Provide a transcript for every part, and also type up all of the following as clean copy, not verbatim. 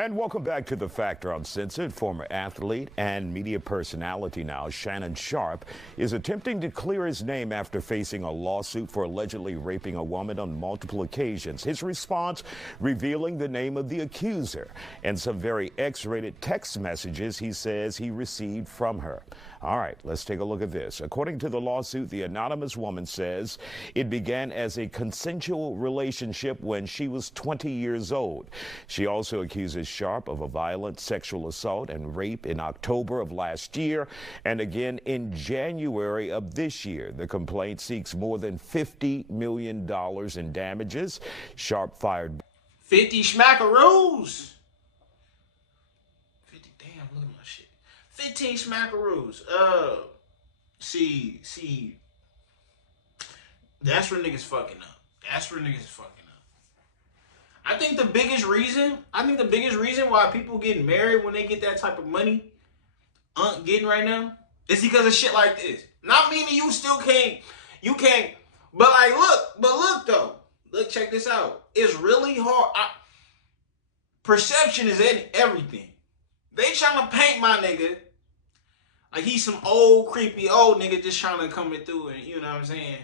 And welcome back to The Factor Uncensored. Former athlete and media personality now, Shannon Sharpe, is attempting to clear his name after facing a lawsuit for allegedly raping a woman on multiple occasions. His response revealing the name of the accuser and some very X-rated text messages he says he received from her. All right, let's take a look at this. According to the lawsuit, the anonymous woman says it began as a consensual relationship when she was 20 years old. She also accuses Sharpe of a violent sexual assault and rape in October of last year and again in January of this year. The complaint seeks more than $50 million in damages. Sharpe fired 50 smackaroos. 50, damn, look at my shit. 15 smackaroos. See, that's where niggas fucking up. That's where niggas fucking up. I think the biggest reason why people get married when they get that type of money, getting right now, is because of shit like this. Not meaning you still can't, but like, look though. Look, check this out. It's really hard. Perception is everything. They trying to paint my nigga like he's some old, creepy old nigga just trying to come in through and, you know what I'm saying?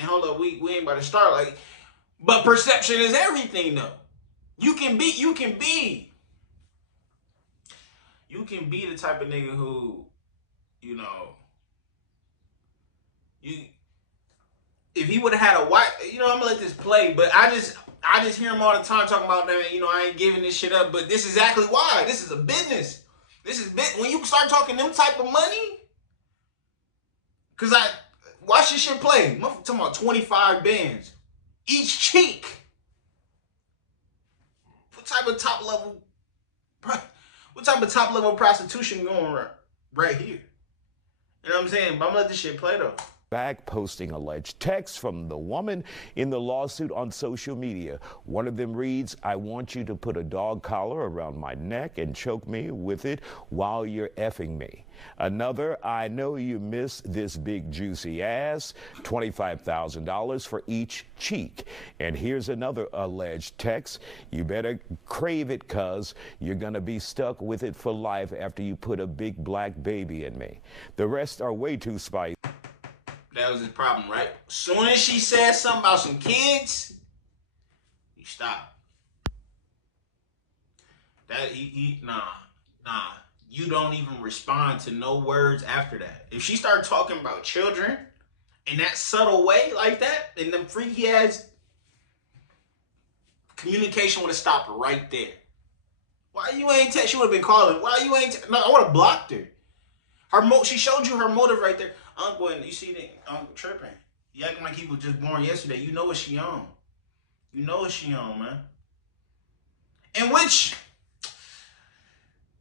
And hold up, we ain't about to start like, but perception is everything though. You can be the type of nigga who, you know, if he would have had a wife, you know, I'm gonna let this play, but I just hear him all the time talking about that, you know, I ain't giving this shit up, but this is exactly why. This is a business. When you start talking them type of money, cause watch this shit play. I'm talking about 25 bands. Each cheek. What type of top level prostitution going right here? You know what I'm saying? But I'm gonna let this shit play though. Back posting alleged texts from the woman in the lawsuit on social media. One of them reads, "I want you to put a dog collar around my neck and choke me with it while you're effing me." Another, "I know you miss this big juicy ass, $25,000 for each cheek." And here's another alleged text, "You better crave it cuz you're gonna be stuck with it for life after you put a big black baby in me." The rest are way too spicy. That was his problem, right? As soon as she said something about some kids, he stopped. Nah. You don't even respond to no words after that. If she started talking about children in that subtle way like that, and them freaky ass, communication would have stopped right there. Why you ain't text? She would have been calling. Why you ain't? No, I would have blocked her. She showed you her motive right there. Uncle, and you see that Uncle tripping. You acting like he was just born yesterday. You know what she on. You know what she on, man. In which,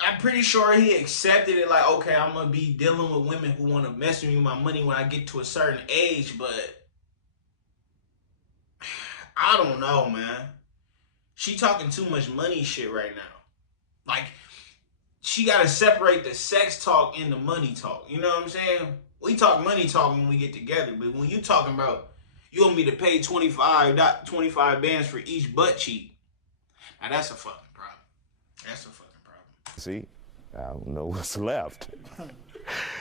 I'm pretty sure he accepted it like, okay, I'm going to be dealing with women who want to mess with me with my money when I get to a certain age, but I don't know, man. She talking too much money shit right now. Like, she got to separate the sex talk and the money talk. You know what I'm saying? We talk money talk when we get together, but when you talking about you want me to pay 25 bands for each butt cheek, now that's a fucking problem. That's a fucking problem. See, I don't know what's left.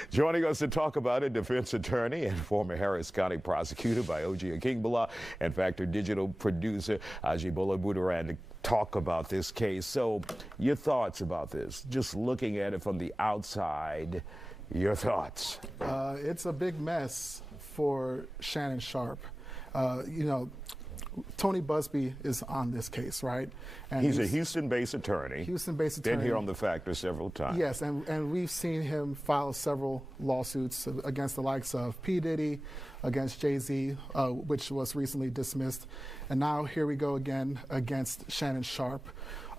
Joining us to talk about it, defense attorney and former Harris County prosecutor by O.G. Akingbala and Factor Digital producer Ajibola Budaran to talk about this case. So, your thoughts about this? Just looking at it from the outside, your thoughts? It's a big mess for Shannon Sharpe. You know, Tony Busby is on this case, right? And he's a Houston-based attorney. Houston-based attorney. Been here on The Factor several times. Yes, and we've seen him file several lawsuits against the likes of P. Diddy, against Jay-Z, which was recently dismissed. And now here we go again against Shannon Sharpe.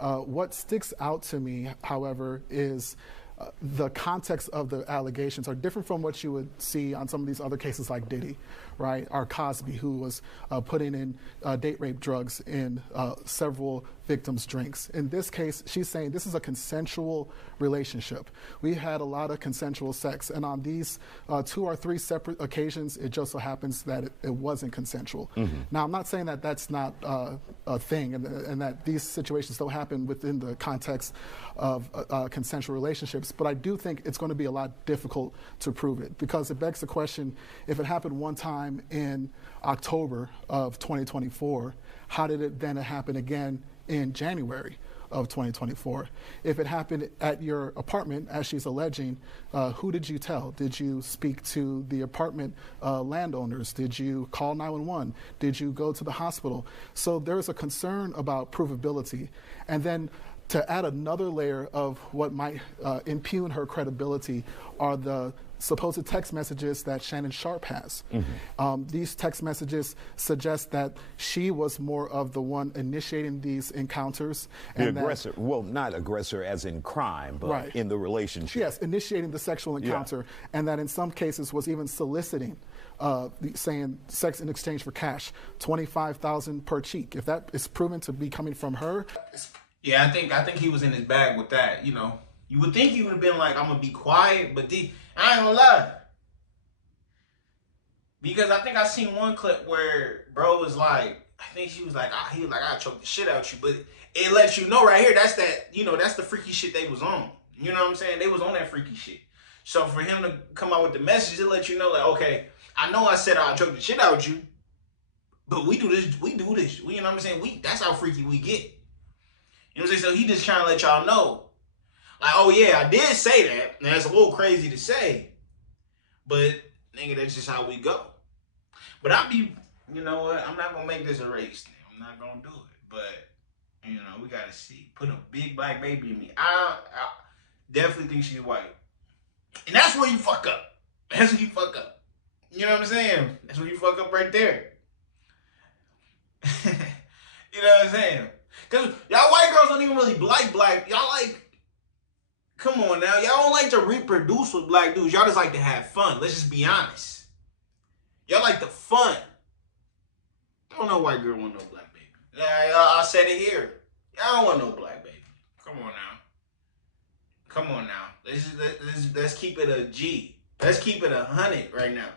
What sticks out to me, however, is the context of the allegations are different from what you would see on some of these other cases like Diddy, right, or Cosby, who was putting in date rape drugs in several victims' drinks. In this case, she's saying this is a consensual relationship. We had a lot of consensual sex, and on these 2 or 3 separate occasions, it just so happens that it wasn't consensual. Now, I'm not saying that that's not a thing, and that these situations don't happen within the context of consensual relationships, but I do think it's going to be a lot difficult to prove it, because it begs the question, if it happened one time in October of 2024, how did it then happen again in January of 2024? If it happened at your apartment, as she's alleging, who did you tell? Did you speak to the apartment landowners? Did you call 911? Did you go to the hospital? So there's a concern about provability. And then to add another layer of what might impugn her credibility are the supposed text messages that Shannon Sharpe has. These text messages suggest that she was more of the one initiating these encounters. The aggressor, well, not aggressor as in crime, but in the relationship. Yes, initiating the sexual encounter, and that in some cases was even soliciting, saying sex in exchange for cash, $25,000 per cheek. If that is proven to be coming from her. Yeah, I think he was in his bag with that, you know. You would think he would have been like, I'm going to be quiet, but I ain't gonna lie. Because I think I seen one clip where bro was like, I think he was like, I'll choke the shit out you. But it lets you know right here, that's that, you know, that's the freaky shit they was on. You know what I'm saying? They was on that freaky shit. So for him to come out with the message, it lets you know, like, okay, I know I said I'll choke the shit out you, but we do this. You know what I'm saying? That's how freaky we get. You know what I'm saying? So he just trying to let y'all know. Like, oh yeah, I did say that. And that's a little crazy to say. But, nigga, that's just how we go. But you know what? I'm not going to make this a race thing. I'm not going to do it. But, you know, we got to see. Put a big black baby in me. I definitely think she's white. And that's where you fuck up. That's where you fuck up. You know what I'm saying? That's where you fuck up right there. You know what I'm saying? Because y'all white girls don't even really like black. Y'all like, come on now. Y'all don't like to reproduce with black dudes. Y'all just like to have fun. Let's just be honest. Y'all like the fun. I don't know white girl want no black baby. I said it here. Y'all don't want no black baby. Come on now. Come on now. Let's keep it a G. Let's keep it 100 right now.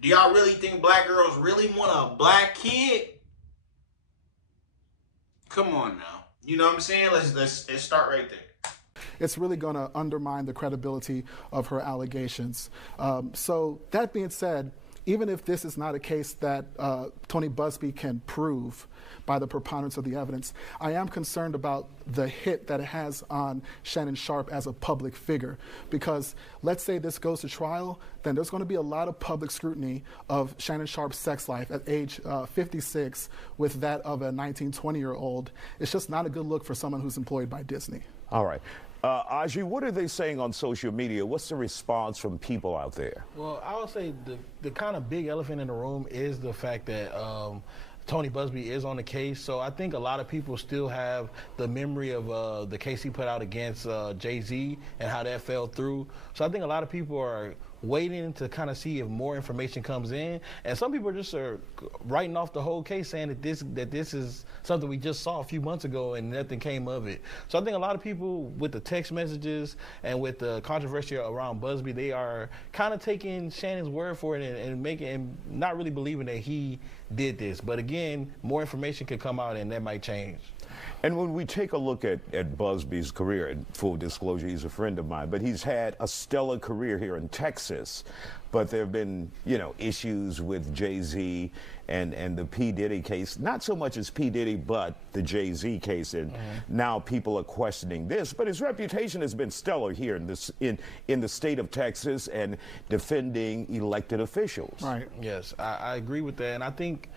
Do y'all really think black girls really want a black kid? Come on now. You know what I'm saying? Let's start right there. It's really going to undermine the credibility of her allegations. So that being said, even if this is not a case that Tony Buzbee can prove by the preponderance of the evidence, I am concerned about the hit that it has on Shannon Sharpe as a public figure. Because let's say this goes to trial, then there's going to be a lot of public scrutiny of Shannon Sharpe's sex life at age 56 with that of a 19, 20-year-old. It's just not a good look for someone who's employed by Disney. All right. Aji, what are they saying on social media? What's the response from people out there? Well, I would say the kind of big elephant in the room is the fact that Tony Buzbee is on the case. So I think a lot of people still have the memory of the case he put out against Jay-Z and how that fell through. So I think a lot of people are waiting to kind of see if more information comes in, and some people just are writing off the whole case, saying that this is something we just saw a few months ago and nothing came of it. So I think a lot of people, with the text messages and with the controversy around Buzbee, they are kind of taking Shannon's word for it and not really believing that he did this. But again, more information could come out and that might change. And when we take a look at Buzbee's career, and full disclosure, he's a friend of mine, but he's had a stellar career here in Texas. But there have been, you know, issues with Jay-Z and the P. Diddy case, not so much as P. Diddy, but the Jay-Z case. And now people are questioning this. But his reputation has been stellar here in the state of Texas and defending elected officials. Right. Yes, I agree with that. And I think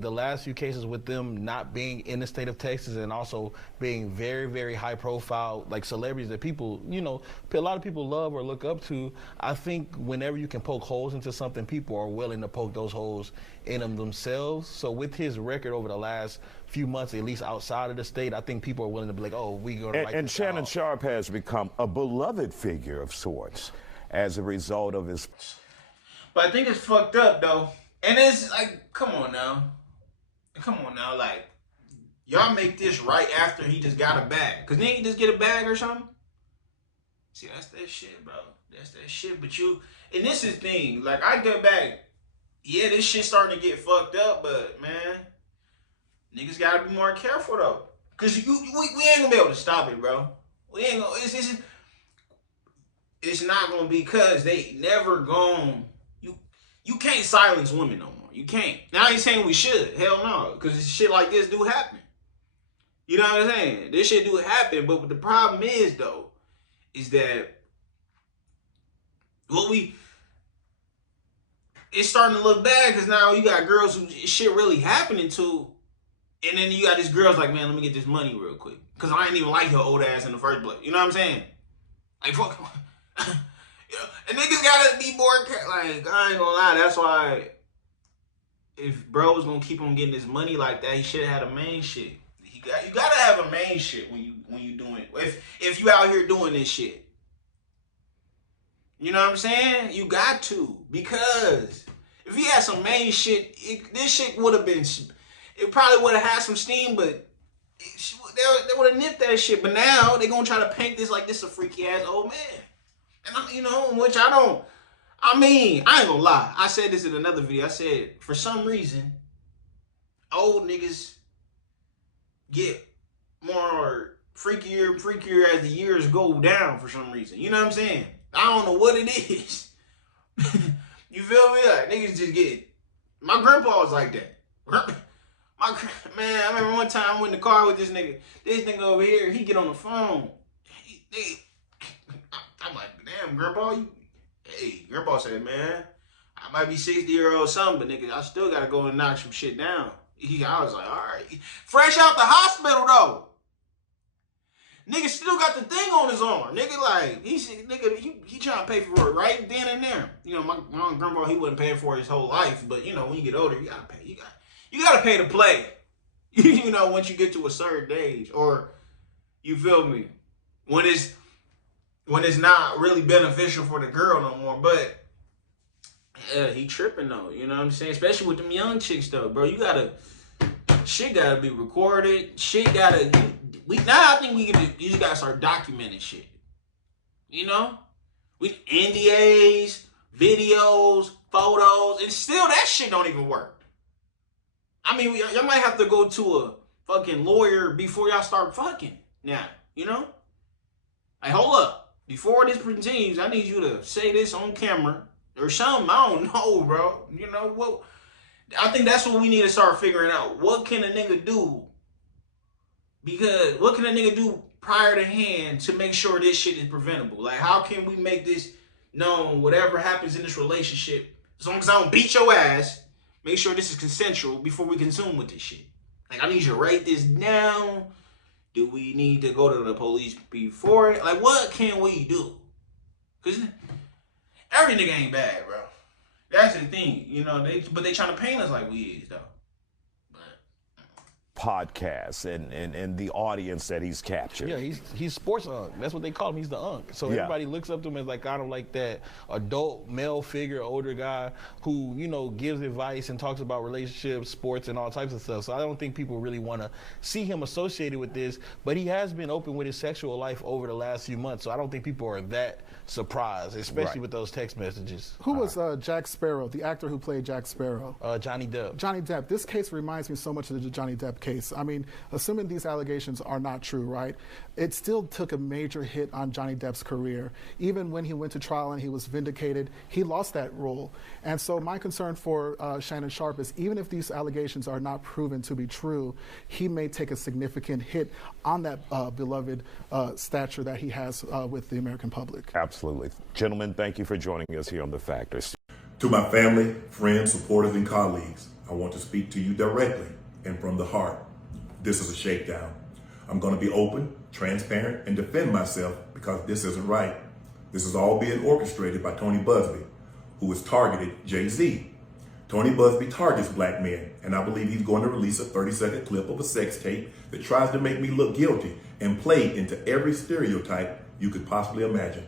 the last few cases with them not being in the state of Texas and also being very, very high profile, like celebrities that people, you know, a lot of people love or look up to, I think whenever you can poke holes into something, people are willing to poke those holes in them themselves. So with his record over the last few months, at least outside of the state, I think people are willing to be like, oh, we going to write And this Shannon out. Sharpe has become a beloved figure of sorts as a result of his... But I think it's fucked up though. And it's like, come on now. Like, y'all make this right after he just got a bag. Cause then he just get a bag or something. See, that's that shit, bro. That's that shit. But and this is the thing. Like, I get back. Yeah, this shit starting to get fucked up, but man, niggas gotta be more careful though. Cause we ain't gonna be able to stop it, bro. We ain't gonna. It's not gonna be cause they never gone. You can't silence women no more. You can't. Now I ain't saying we should. Hell no. Cause shit like this do happen. You know what I'm saying? This shit do happen. But what the problem is though, is that it's starting to look bad because now you got girls who shit really happening to, and then you got these girls like, man, let me get this money real quick. Cause I ain't even like her old ass in the first place. You know what I'm saying? Like, fuck. You know, and niggas gotta be more like, I ain't gonna lie, that's why if bro was gonna keep on getting this money like that, he should have had a main shit. You gotta have a main shit when you doing it. If you out here doing this shit. You know what I'm saying? You got to. Because if he had some main shit, this shit would have been, it probably would have had some steam, but they would have nipped that shit. But now they gonna try to paint this like this a freaky ass old man. And you know, which I ain't gonna lie. I said this in another video. I said, for some reason, old niggas get more freakier and freakier as the years go down for some reason. You know what I'm saying? I don't know what it is. You feel me? Like, niggas just get... My grandpa was like that. Man, I remember one time I went in the car with this nigga. This nigga over here, he get on the phone. I'm like, damn, Grandpa, Grandpa said, man, I might be 60-year-old something, but nigga, I still gotta go and knock some shit down. I was like, all right. Fresh out the hospital, though. Nigga still got the thing on his arm. Nigga, like, he trying to pay for it right then and there. You know, my grandpa, he wasn't paying for it his whole life, but, you know, when you get older, you gotta pay. You gotta pay to play. You know, once you get to a certain age, or, you feel me, when it's not really beneficial for the girl no more. But yeah, he tripping though, you know what I'm saying? Especially with them young chicks though, bro. Shit gotta be recorded. I think you just gotta start documenting shit. You know? NDAs, videos, photos, and still that shit don't even work. I mean, y'all might have to go to a fucking lawyer before y'all start fucking now, you know? Like, hold up. Before this continues, I need you to say this on camera or something. I don't know, bro. You know what? I think that's what we need to start figuring out. What can a nigga do? Because what can a nigga do prior to hand to make sure this shit is preventable? Like, how can we make this known? Whatever happens in this relationship, as long as I don't beat your ass, make sure this is consensual before we consume with this shit. Like, I need you to write this down. Do we need to go to the police before it? Like, what can we do? Because every nigga ain't bad, bro. That's the thing, you know. But they trying to paint us like we is, though. Podcasts and the audience that he's captured. Yeah, he's sports unk. That's what they call him. He's the unk. So everybody looks up to him as like kind of like that adult male figure, older guy who, you know, gives advice and talks about relationships, sports, and all types of stuff. So I don't think people really want to see him associated with this. But he has been open with his sexual life over the last few months. So I don't think people are that surprised, especially with those text messages. Who was Jack Sparrow, the actor who played Jack Sparrow? Johnny Depp. Johnny Depp. This case reminds me so much of the Johnny Depp case. I mean, assuming these allegations are not true, right? It still took a major hit on Johnny Depp's career. Even when he went to trial and he was vindicated, he lost that role. And so my concern for Shannon Sharpe is even if these allegations are not proven to be true, he may take a significant hit on that beloved stature that he has with the American public. Absolutely. Gentlemen, thank you for joining us here on The Factor. To my family, friends, supporters, and colleagues, I want to speak to you directly and from the heart. This is a shakedown. I'm going to be open, transparent, and defend myself because this isn't right. This is all being orchestrated by Tony Buzbee, who has targeted Jay-Z. Tony Buzbee targets black men, and I believe he's going to release a 30-second clip of a sex tape that tries to make me look guilty and play into every stereotype you could possibly imagine.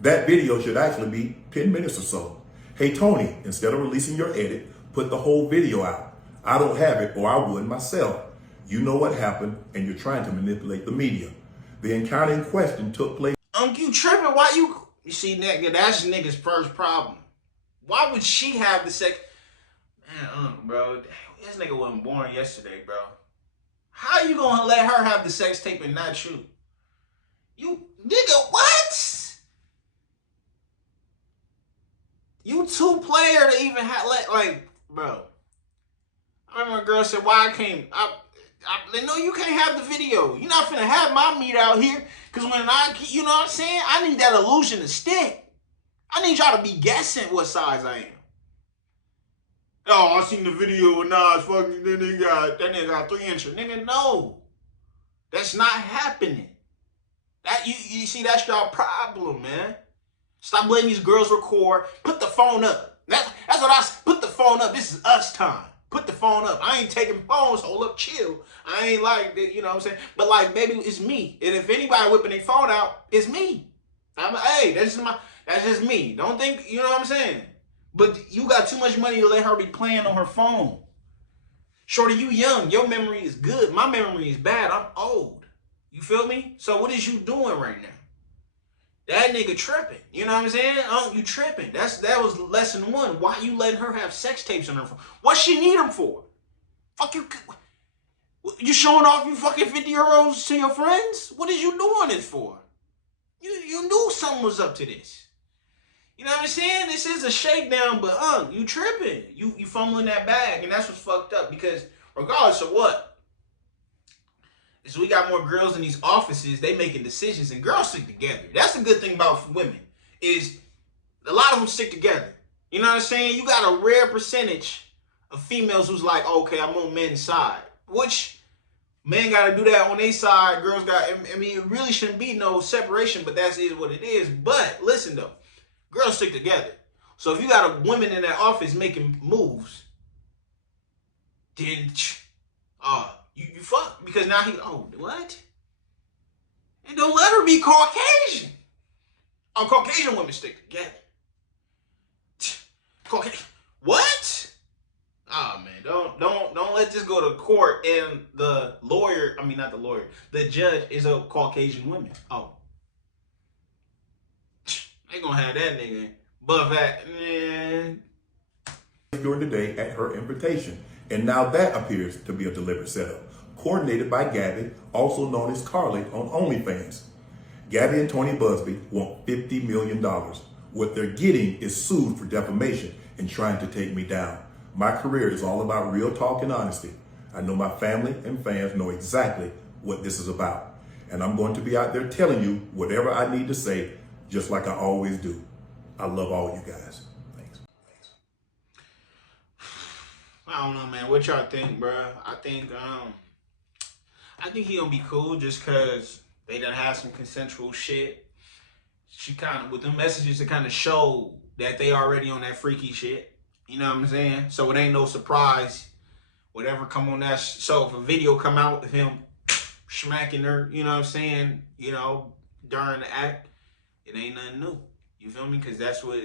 That video should actually be 10 minutes or so. Hey Tony, instead of releasing your edit, put the whole video out. I don't have it, or I would myself. You know what happened, and you're trying to manipulate the media. The encounter in question took place. You tripping? Why you see, nigga, that's nigga's first problem. Why would she have the sex? Man, bro, this nigga wasn't born yesterday, bro. How you gonna let her have the sex tape and not you? You, nigga, what? You too player to even have, like, bro. I remember a girl said, why I can't, no, you can't have the video. You're not finna have my meat out here. Because when you know what I'm saying? I need that illusion to stick. I need y'all to be guessing what size I am. Oh, I seen the video and Nas fucking, that nigga got 3 inches. Nigga, no. That's not happening. That you see, that's y'all problem, man. Stop letting these girls record. Put the phone up. That's what put the phone up. This is us time. Put the phone up. I ain't taking phones. Hold up, chill. I ain't like that, you know what I'm saying? But like, baby, it's me. And if anybody whipping their phone out, it's me. Hey, that's just me. Don't think, you know what I'm saying? But you got too much money to let her be playing on her phone. Shorty, you young. Your memory is good. My memory is bad. I'm old. You feel me? So what is you doing right now? That nigga tripping. You know what I'm saying? You tripping. That was lesson 1. Why you letting her have sex tapes on her phone? What she need them for? Fuck you. You showing off you fucking 50-year-olds to your friends? What is you doing this for? You knew something was up to this. You know what I'm saying? This is a shakedown, but you tripping. You fumbling that bag, and that's what's fucked up. Because regardless of what, is we got more girls in these offices, they making decisions, and girls stick together. That's the good thing about women, is a lot of them stick together. You know what I'm saying? You got a rare percentage of females who's like, okay, I'm on men's side. Which, men got to do that on their side. Girls got, I mean, it really shouldn't be no separation, but that is what it is. But listen though, girls stick together. So if you got a woman in that office making moves, then, you fuck. Because now what? And don't let her be Caucasian. Caucasian women stick together. Caucasian. What? Man, don't let this go to court and the lawyer, not the lawyer, the judge is a Caucasian woman. They gonna have that nigga. But that, man. During the day at her invitation. And now that appears to be a deliberate setup. Coordinated by Gabby, also known as Carly on OnlyFans. Gabby and Tony Busby want $50 million. What they're getting is sued for defamation and trying to take me down. My career is all about real talk and honesty. I know my family and fans know exactly what this is about. And I'm going to be out there telling you whatever I need to say, just like I always do. I love all you guys. Thanks. I don't know, man. What y'all think, bro? I think he gonna be cool just cause they done have some consensual shit. She kind of, with the messages to kind of show that they already on that freaky shit. You know what I'm saying? So it ain't no surprise. Whatever come on that. So if a video come out of him smacking her, you know what I'm saying? You know, during the act, it ain't nothing new. You feel me? Because that's what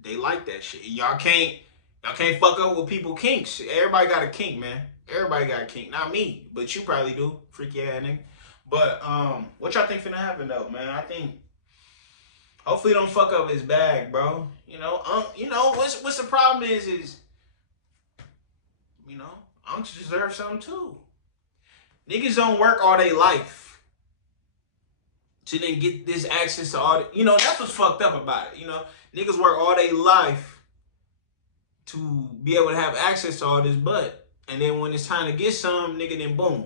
they like, that shit. Y'all can't fuck up with people kinks. Everybody got a kink, man. Everybody got a kink. Not me, but you probably do, freaky ass nigga. But what y'all think finna happen though, man? I think hopefully don't fuck up his bag, bro. You know what's the problem is unks deserve something too. Niggas don't work all their life to then get this access to all the, that's what's fucked up about it. Niggas work all their life to be able to have access to all this butt. And then when it's time to get some, nigga, then boom.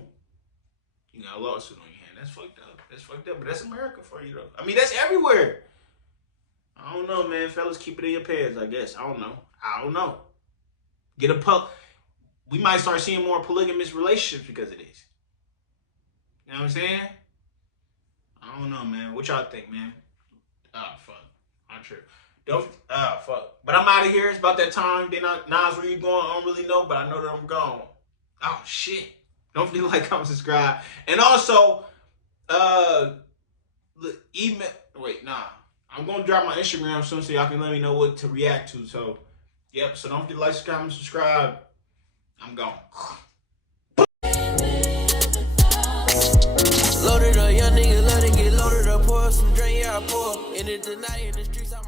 You got a lawsuit on your hand. That's fucked up. That's fucked up. But that's America for you, though. That's everywhere. I don't know, man. Fellas, keep it in your pants, I guess. I don't know. Get a we might start seeing more polygamous relationships because of this. You know what I'm saying? I don't know, man. What y'all think, man? Fuck. I'm true. Fuck. But I'm out of here. It's about that time. Then Nas, where you going? I don't really know, but I know that I'm gone. Oh, shit. Don't forget to like, comment, subscribe. And also, email. Wait, nah. I'm going to drop my Instagram soon so y'all can let me know what to react to. So, yep. So don't forget to like, comment, subscribe. I'm gone. Loaded up, young nigga, let it get loaded up, pour some drink, yeah, I pour. In it tonight, in the streets, I'm